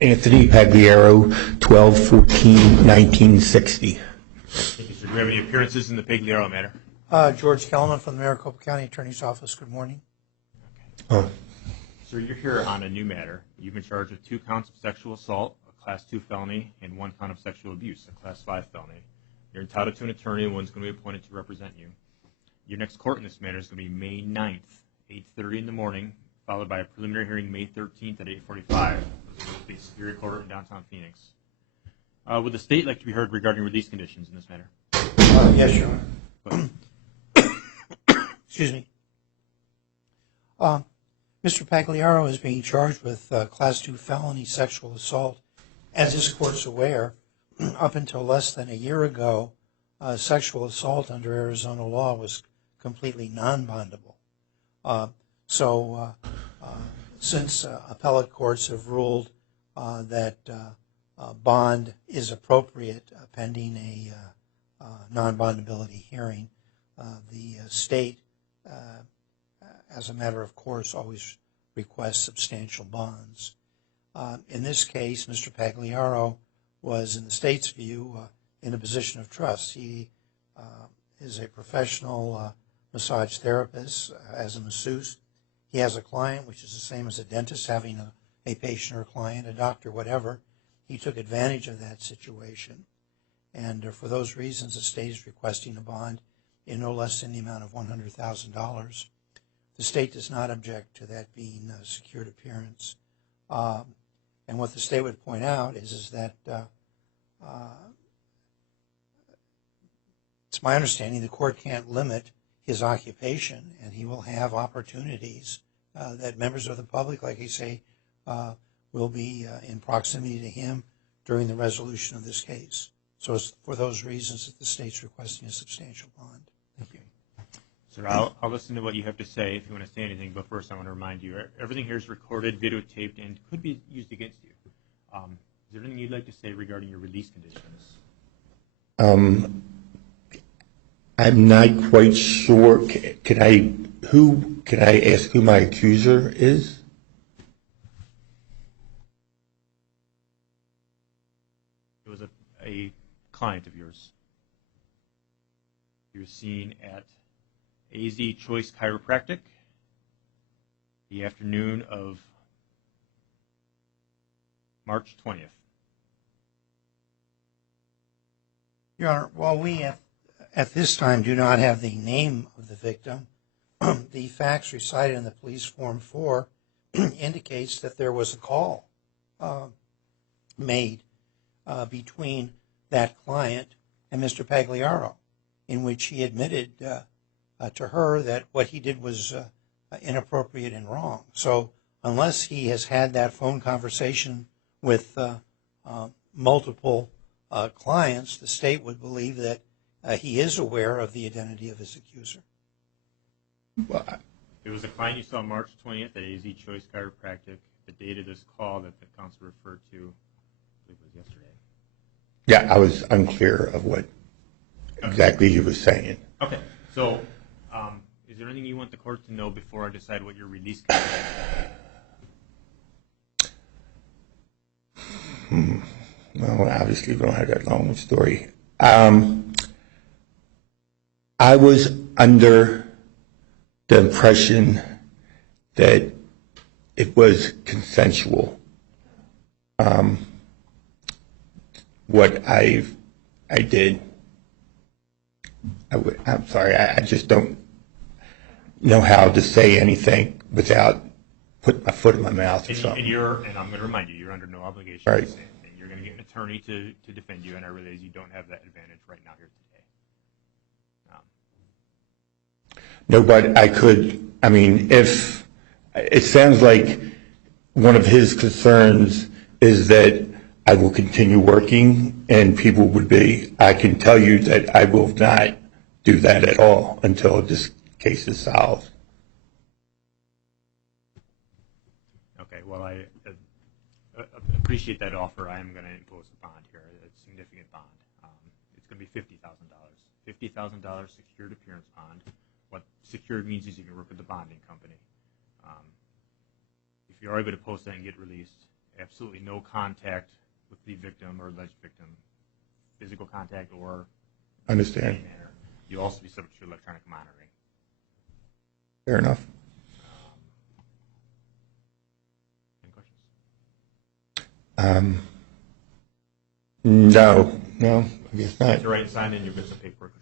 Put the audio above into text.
Anthony Pagliaro, 12/14/1960. Thank you, sir. Do we have any appearances in the Pagliaro matter? George Kellman from the Maricopa County Attorney's Office. Good morning. Oh, Sir, you're here on a new matter. You've been charged with 2 counts of sexual assault, a Class 2 felony, and 1 count of sexual abuse, a Class 5 felony. You're entitled to an attorney, and one's going to be appointed to represent you. Your next court in this matter is going to be May 9th, 8:30 in the morning, followed by a preliminary hearing May 13th at 8:45. This will be Superior Court in downtown Phoenix. Would the state like to be heard regarding release conditions in this matter? Yes, Your Honor. Excuse me. Mr. Pagliaro is being charged with Class 2 felony sexual assault. As this Court's aware, up until less than a year ago, sexual assault under Arizona law was completely non-bondable. Since appellate courts have ruled that bond is appropriate pending a non-bondability hearing, the state, as a matter of course, always requests substantial bonds. In this case, Mr. Pagliaro was, in the state's view, in a position of trust. He is a professional massage therapist, as a masseuse. He has a client, which is the same as a dentist, having a patient or a client, a doctor, whatever. He took advantage of that situation. And for those reasons, the state is requesting a bond in no less than the amount of $100,000. The state does not object to that being a secured appearance. And what the state would point out is that it's my understanding the court can't limit his occupation, and he will have opportunities that members of the public, like I say, will be in proximity to him during the resolution of this case. So it's for those reasons that the state's requesting a substantial bond. Thank you. Sir, I'll listen to what you have to say if you want to say anything, but first I want to remind you, everything here is recorded, videotaped, and could be used against you. Is there anything you'd like to say regarding your release conditions? I'm not quite sure. Can I ask who my accuser is? It was a client of yours. You were seen at AZ Choice Chiropractic the afternoon of March 20th. Your Honor, while we at this time do not have the name of the victim, the facts recited in the police form 4 indicates that there was a call made between that client and Mr. Pagliaro, in which he admitted to her that what he did was inappropriate and wrong. So unless he has had that phone conversation with multiple clients, the state would believe that he is aware of the identity of his accuser. It was a client you saw March 20th at AZ Choice Chiropractic. The date of this call that the counsel referred to, I believe, was yesterday. Yeah, I was unclear of what exactly he was saying. Okay, so is there anything you want the court to know before I decide what your release conditions are? Well, obviously we don't have that long story. I was under the impression that it was consensual. What I did, I'm sorry, I just don't know how to say anything without putting my foot in my mouth or something. And I'm going to remind you, you're under no obligation Right. to say anything. You're going to get an attorney to defend you, and I realize you don't have that advantage right now here today. No, but I could, I mean, if it sounds like one of his concerns is that I will continue working and people would be, I can tell you that I will not do that at all until this case is solved. Okay, well, I appreciate that offer. I am going to impose a bond here, a significant bond. It's going to be $50,000. $50,000 secured appearance bond. What secured means is you can work with the bonding company. If you're able to post that and get released, absolutely no contact with the victim or alleged victim, physical contact or Understand. any manner. You'll also be subject to electronic monitoring. Fair enough. Any questions? No, I guess not. To write and sign in, you'll get some paperwork